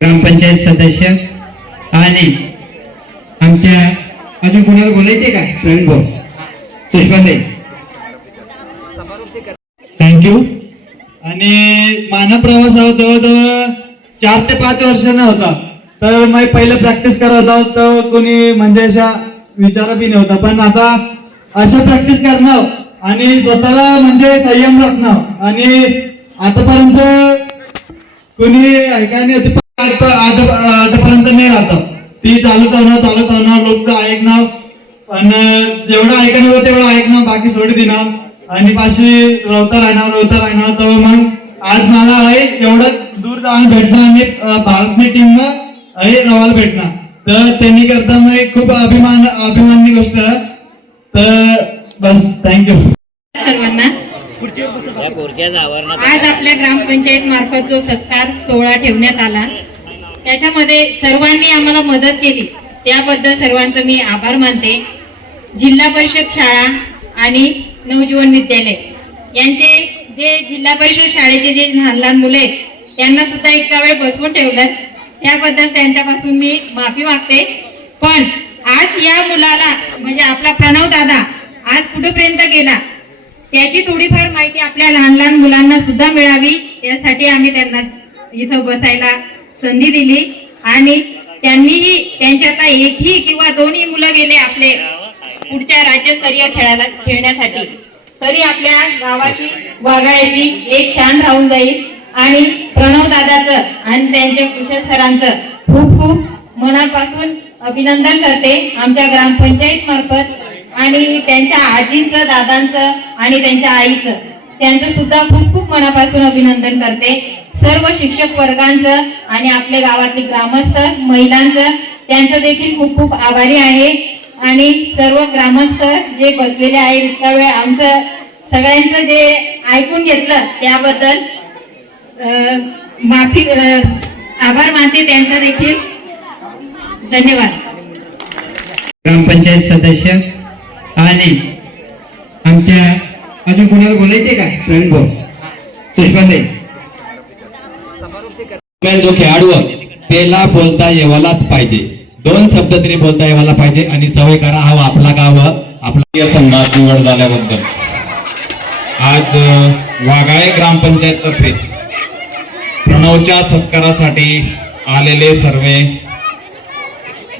ग्रामपंचायत सदस्य आणि आमच्या अजून कोणाला बोलायचे का? प्रवीण भाऊ. सुषमाताई. थँक्यू आणि मानव प्रवास हा जवळजवळ चार ते पाच वर्षांना होता. तर मी पहिलं प्रॅक्टिस करत होतो तर कोणी म्हणजे अशा विचार बी नव्हता. पण आता असं प्रॅक्टिस करणं आणि स्वतःला म्हणजे संयम राखणं आणि आतापर्यंत कोणी ऐकायला होते आता- आतापर्यंत नाही राहत. ती चालू ठेवणं चालू ठेवणं लोक ऐकणं पण जेवढं ऐकणं होतं तेवढं ऐकणं बाकी सोडी देणं आणि पाशी रवता राहणार रवता राहणार. तर मग आज मला आहे एवढं दूर जाऊन भेटणं आणि अं, भारतने टीम आहे रवायला भेटणं तर त्यांनी करता मग खूप अभिमान अभिमाननी गोष्ट आहे. तर बस थँक्यू सर्वांना. आज आपल्या ग्रामपंचायत मार्फत जो सत्कार सोहळा ठेवण्यात आला त्याच्यामध्ये सर्वांनी आम्हाला मदत केली. त्याबद्दल सर्वांचं मी आभार मानते. जिल्हा परिषद शाळा आणि नवजीवन विद्यालय. यांचे जे जिल्हा परिषद शाळेचे जे लहान लहान मुले आहेत त्यांना सुद्धा इतका वेळ बसवून ठेवलं. त्याबद्दल त्यांच्यापासून मी माफी मागते. पण आज या मुलाला म्हणजे आपला प्रणव दादा आज कुठेपर्यंत गेला? त्याची थोडीफार माहिती आपल्या लहान लहान मुलांना सुद्धा मिळावी यासाठी आम्ही त्यांना इथं बसायला संधी दिली आणि त्यांनीही त्यांच्यातला एकही किंवा दोन्ही मुलं गेले आपले पुढच्या राज्यस्तरीय खेळायला खेळण्यासाठी. तरी आपल्या गावाची वाघाळ्याची एक शान राहून जाईल आणि प्रणव दादाचं आणि त्यांच्या कुशल सरांचं खूप खूप मनापासून अभिनंदन करते आमच्या ग्रामपंचायत मार्फत आणि त्यांच्या आजींचं दादांचं आणि त्यांच्या आईचं. त्यांचं सुद्धा खूप खूप मनापासून अभिनंदन करते. सर्व शिक्षक वर्गांचं आणि आपल्या गावातली ग्रामस्थ महिलांचं त्यांचं देखील खूप खूप आभारी आहे. आणि सर्व ग्रामस्थ जे बसलेले आहेत इतका वेळ आमचं सगळ्यांचं जे ऐकून घेतलं त्याबद्दल माफी आभार मानते त्यांचा देखील. धन्यवाद. ग्रामपंचायत सदस्य आणि आमच्या अजून कुणाला बोलायचे का? प्रवीण भाऊ. सुषमा जो खेळाडू त्याला बोलता येवालाच पाहिजे. दोन शब्द तरी बोलता येवाला पाहिजे आणि सवय करा हा आपला गाव आहे, आपला या संघात निवड झाल्याबद्दल. आज वाघाळे ग्रामपंचायत तर्फे प्रणवच्या सत्कारासाठी आलेले सर्व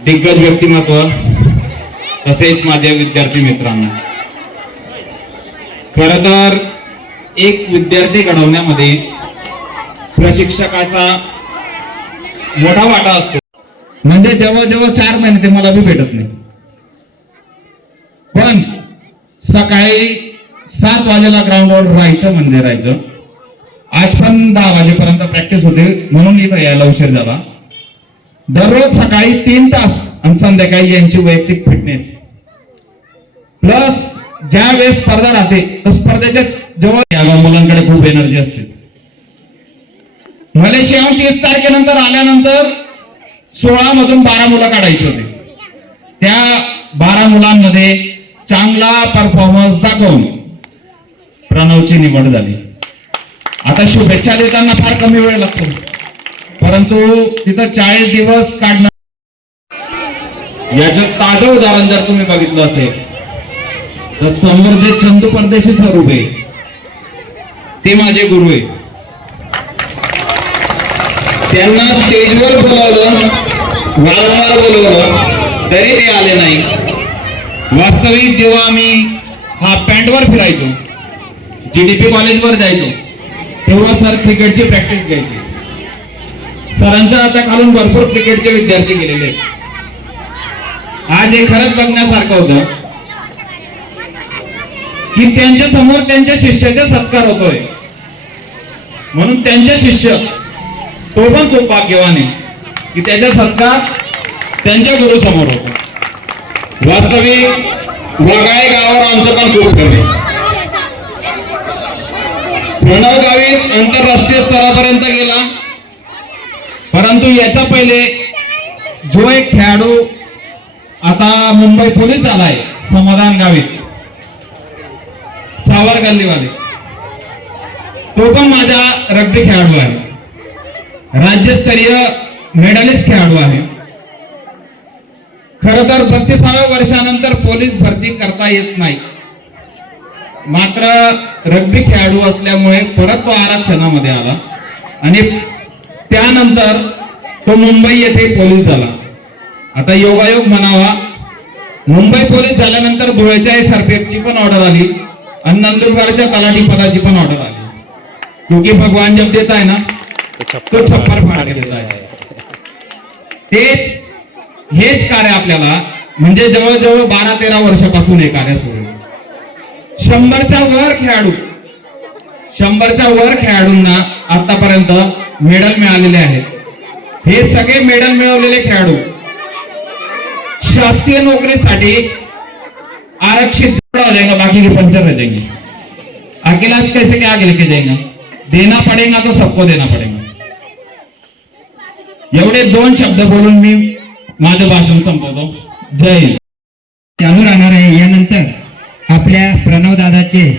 दिग्गज व्यक्तिमत्व तसेच माझे विद्यार्थी मित्रांनो. खर तर एक विद्यार्थी घडवण्यामध्ये प्रशिक्षकाचा मोठा वाटा असतो. म्हणजे जेव्हा जेव्हा चार महिने ते मला बी भेटत नाही. पण सकाळी सात वाजेला ग्राउंडवर राहायचं म्हणजे राहायचं. आज पण दहा वाजेपर्यंत प्रॅक्टिस होते म्हणून इथं यायला उशीर झाला. दररोज सकाळी तीन तास आणि संध्याकाळी यांची वैयक्तिक फिटनेस प्लस ज्या वेळेस स्पर्धा राहते तर स्पर्धेच्या जवळ या मुलांकडे खूप एनर्जी असते. मलेशियाहून तीस तारखेनंतर आल्यानंतर सोळा मधून बारा मुलं काढायची होते. त्या बारा मुलांमध्ये चांगला परफॉर्मन्स दाखवून प्रणवची निवड झाली. आता शुभेच्छा देताना फार कमी वेळ लागतो. परंतु तिथं चाळीस दिवस काढणं याचं ताजं उदाहरण जर तुम्ही बघितलं असेल तर समोर जे चंदू परदेशी स्वरूप आहे ते माझे गुरु आहे. त्यांना स्टेजवर बोलावलं वारंवार बोलवलं तरी ते आले नाही. वास्तविक जेव्हा आम्ही हा पॅन्टवर फिरायचो जीडीपी कॉलेजवर जायचो तेव्हा सर क्रिकेटची प्रॅक्टिस घ्यायची. सरांच्या खालून भरपूर क्रिकेटचे विद्यार्थी गेलेले आहेत. आज हे खरंच बघण्यासारखं होतं की त्यांच्यासमोर त्यांच्या शिष्याचा सत्कार होतोय. म्हणून त्यांचे शिष्य तो पण खूप भाग्यवान आहे की त्याचा सत्कार त्यांच्या गुरु समोर होतो. वास्तविक वगाळे गावावर आमचं पण खूप कमी प्रणव गावित आंतरराष्ट्रीय स्तरापर्यंत गेला. परंतु याच्या पहिले जो एक खेळाडू आता मुंबई पोलीस झालाय समाधान गावित सावर गल्लीवाले तो पण माझा रग्बी खेळाडू आहे. राज्यस्तरीय मेडलिस्ट खेळाडू आहे. खर तर बत्तीसाव्या वर्षानंतर पोलीस भरती करता येत नाही. मात्र रग्बी खेळाडू असल्यामुळे परत तो आरक्षणामध्ये आला. आणि त्यानंतर तो मुंबई येथे पोलीस झाला. आता योगायोग म्हणावा मुंबई पोलीस झाल्यानंतर धुळ्याच्या सरफेटची पण ऑर्डर आली आणि नंदुरबारच्या तलाठी पदाची पण ऑर्डर आली. क्योंकि भगवान जब देता है ना? तो छप्पर फाड़ के देता है तेच हेच कार्य आपल्याला म्हणजे जवळजवळ बारा तेरा वर्षापासून हे कार्य सुरू आहे. शंभरच्या वर खेळाडू शंभरच्या वर खेळाडूंना आतापर्यंत मेडल मिळालेले आहेत. हे सगळे मेडल मिळवलेले खेळाडू शासकीय नोकरीसाठी आरक्षित हो जाएगा बाकी के पंचर रह जाएंगे अकेला कैसे क्या लेके जाएगा देना पड़ेगा तो सबको देना पड़ेगा. एवढे दोन शब्द बोलून मी माझं भाषण संपवतो. जय चालू राहणार आहे. यानंतर आपल्या प्रणव दादाचे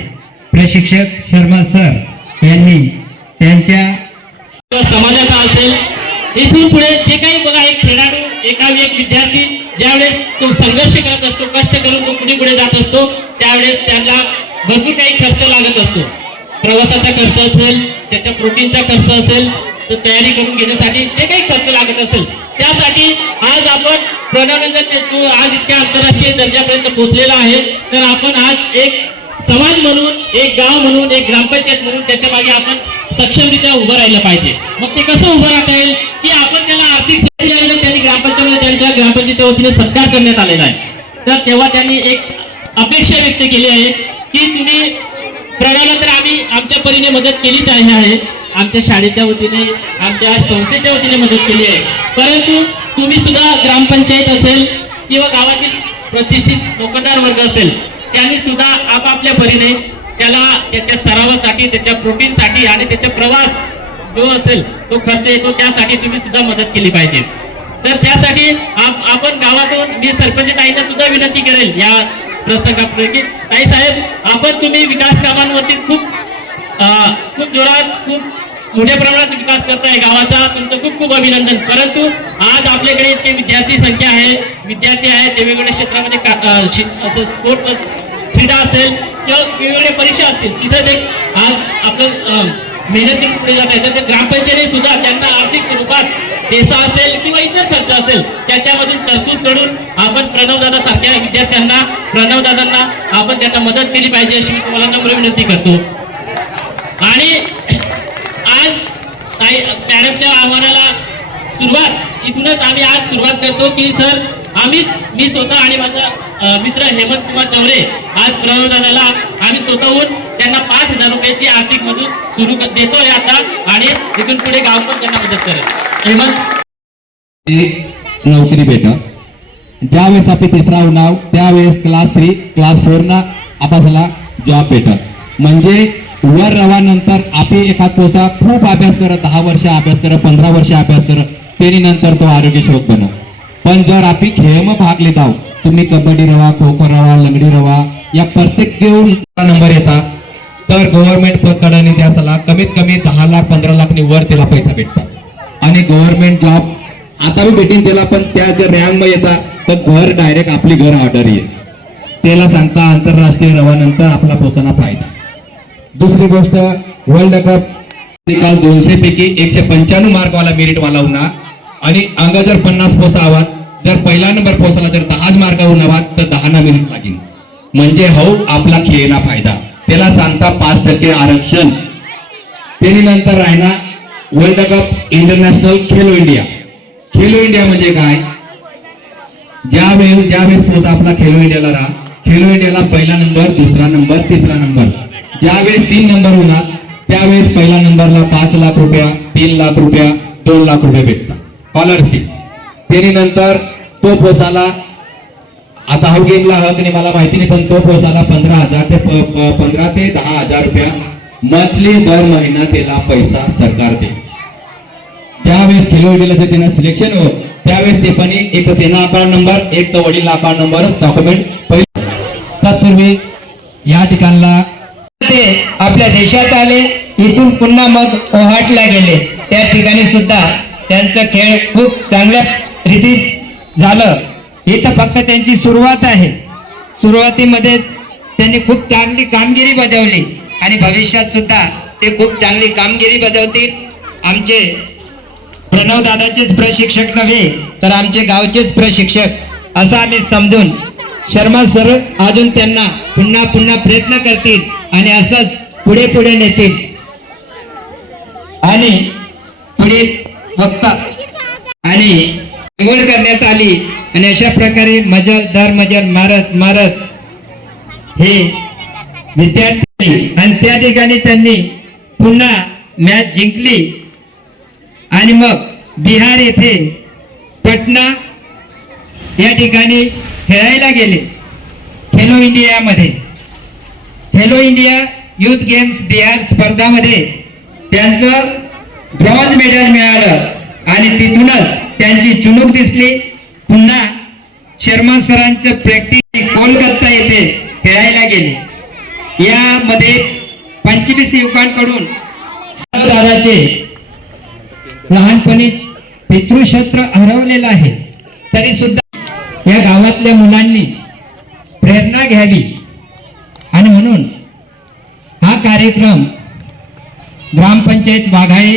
प्रशिक्षक शर्मा सर यांनी त्यांच्या समाजाचा असेल इथून पुढे जे काही बघा एक खेळाडू एका एक विद्यार्थी ज्यावेळेस तो संघर्ष करत असतो कष्ट करून तो पुढे पुढे जात असतो त्यावेळेस त्यांना भरपूर काही खर्च लागत असतो. प्रवासाचा खर्च असेल त्याच्या प्रोटीनचा खर्च असेल तो तयारी करून घेण्यासाठी जे काही खर्च असेल. त्यासाठी आज आपण प्रणवने आज इतक्या आंतरराष्ट्रीय दर्जापर्यंत पोहोचलेला आहे. तर आपण आज एक समाज म्हणून एक गाव म्हणून एक ग्रामपंचायत म्हणून त्याच्यामागे आपण सक्षमरित्या उभं राहिलं पाहिजे. मग ते कसं उभं राहता येईल? की आपण त्याला आर्थिक सेवा दिल्यानंतर त्यांनी ग्रामपंचायत त्यांच्या ग्रामपंचायतीच्या वतीने सत्कार करण्यात आलेला आहे. तर तेव्हा त्यांनी एक अपेक्षा व्यक्त केली आहे की तुम्ही प्रणाला तर आम्ही आमच्या परीने मदत केलीच आहे. आमच्या शाळेच्या वतीने आमच्या संस्थेच्या वतीने मदत केली आहे. परंतु तुम्ही सुद्धा ग्रामपंचायत असेल किंवा गावातील प्रतिष्ठित नोकरदार वर्ग असेल त्यांनी सुद्धा आपापल्या परीने त्याला त्याच्या सरावासाठी त्याच्या प्रोटीनसाठी आणि त्याचा प्रवास जो असेल तो खर्च येतो त्यासाठी तुम्ही सुद्धा मदत केली पाहिजे. तर त्यासाठी आप- आपण गावातून मी सरपंच ताईंना सुद्धा विनंती करेल या प्रसंगापैकी. ताई साहेब आपण तुम्ही विकास कामांवरती खूप खूप जोरात खूप मोठ्या प्रमाणात विकास करताय गावाचा. तुमचं खूप खूप अभिनंदन. परंतु आज आपल्याकडे इतके विद्यार्थी संख्या आहे. विद्यार्थी आहेत वेगवेगळ्या क्षेत्रामध्ये का- असं स्पोर्ट क्रीडा असेल किंवा वेगवेगळ्या परीक्षा असतील तिथं ते आज आपलं मेहनती मेहनत पुढे जात आहे. तर ते सुद्धा त्यांना आर्थिक स्वरूपात पैसा असेल किंवा इतर खर्च असेल त्याच्यामधून तरतूद करून आपण प्रणवदादा सारख्या विद्यार्थ्यांना प्रणवदादांना आपण त्यांना मदत केली पाहिजे अशी मी तुम्हाला नम्र विनंती करतो. आणि काही मॅडमच्या आव्हानाला सुरुवात इथूनच आम्ही आज सुरुवात करतो. की सर आम्ही मी स्वतः आणि माझा मित्र हेमंत कुमार चौरे आज प्रणवदादाला आम्ही स्वतःहून त्यांना पाच हजार रुपयाची आर्थिक मदत सुरू देतोय आता आणि इथून पुढे गाव पण त्यांना मदत करेल. हेमंत? नोकरी भेटत ज्यावेळेस आपली तिसरा उन्हाव त्यावेळेस क्लास थ्री क्लास फोर ना आपल्याला जॉब भेट. म्हणजे वर रवानंतर आपली एखाद पोसा खूप अभ्यास करत दहा वर्ष अभ्यास करत पंधरा वर्ष अभ्यास करत त्यांनी नंतर तो आरोग्य शोध बनव. पण जर आपली खेळम भाग लेत आहोत तुम्ही कबड्डी रवा खो खो रवा लंगडी रवा या प्रत्येक घेऊन नंबर येतात तर गव्हर्नमेंट पकडणे त्याला कमीत कमी दहा लाख पंधरा लाखनी वर त्याला पैसा भेटतात. आणि गव्हर्नमेंट जॉब आता मी भेटीन त्याला पण त्या जर रँकमध्ये येतात तर घर डायरेक्ट आपली घर ऑर्डर येईल. त्याला सांगता आंतरराष्ट्रीय रवानंतर आपला पोसाना फायदा. दुसरी गोष्ट वर्ल्ड कप निकाल दोनशे पैकी एकशे पंच्याण्णव मार्कवाला मेरिट वाला होणार. आणि अंग जर पन्नास पोसावात जर पहिला नंबर पोहोचला जर दहाच मार्कावर नवात तर दहा ना मेरिट लागेल. म्हणजे हो आपला खेळना फायदा. त्याला सांगता पाच टक्के आरक्षण. त्याने नंतर आहे ना world cup international Khelo India Khelo India म्हणजे काय? ज्या वेळेस ज्या वेळेस पोहोचा आपला खेलो इंडियाला राहा खेलो इंडियाला पहिला नंबर दुसरा नंबर तिसरा नंबर ज्यावेळेस तीन नंबर होणार त्यावेळेस पहिल्या नंबरला पाच लाख रुपया तीन लाख रुपया दोन लाख रुपये भेटतात. स्कॉलरशिप त्याने नंतर तो पोसाला आता हा गेमला हक नाही मला माहिती नाही पण तो पोसाला पंधरा हजार ते पंधरा ते दहा हजार रुपया मंथली दर महिना त्याला पैसा सरकार दे ज्यावेळेस खेलो इंडियाला जर त्यांना सिलेक्शन हो त्यावेळेस ते पण एक त्यांना अकाउंट नंबर एक तर वडील अकाउंट नंबरच डॉक्युमेंट पहिले. तत्पूर्वी या ठिकाणला ते आपल्या देशात आले इथून पुन्हा मग ओहाटला गेले. त्या ठिकाणी सुद्धा त्यांचं खेळ खूप चांगल्या रीतीत झालं. इथं फक्त त्यांची सुरुवात आहे. सुरुवातीमध्येच त्यांनी खूप चांगली कामगिरी बजावली आणि भविष्यात सुद्धा ते खूप चांगली कामगिरी बजावतील. आमचे प्रणव दादाचेच प्रशिक्षक नव्हे तर आमचे गावचेच प्रशिक्षक असं आम्ही समजून शर्मा सर अजून त्यांना पुन्हा पुन्हा प्रयत्न करतील. आणि असंच पुढे पुढे नेतील. आणि पुढे वक्ता आणि निवड करण्यात आली आणि अशा प्रकारे मजल दर मजल मारत मारत हे विद्यार्थी आणि त्या ठिकाणी त्यांनी पुन्हा मॅच जिंकली. आणि मग बिहार येथे पटना या ठिकाणी खेळायला गेले. खेलो इंडियामध्ये. Khelo India youth games Bihar स्पर्धामध्ये त्यांचं ब्रॉन्झ मेडल मिळालं. आणि तिथूनच त्यांची चुनूक दिसली. पुन्हा शर्मा सरांचं प्रॅक्टिस कोलकाता येथे खेळायला गेले. यामध्ये पंचवीस युवकांकडून दादाचे लहानपणी पितृक्षेत्र हरवलेलं आहे. तरी सुद्धा या गावातल्या मुलांनी प्रेरणा घ्यावी. आणि म्हणून हा कार्यक्रम ग्रामपंचायत वाघाळे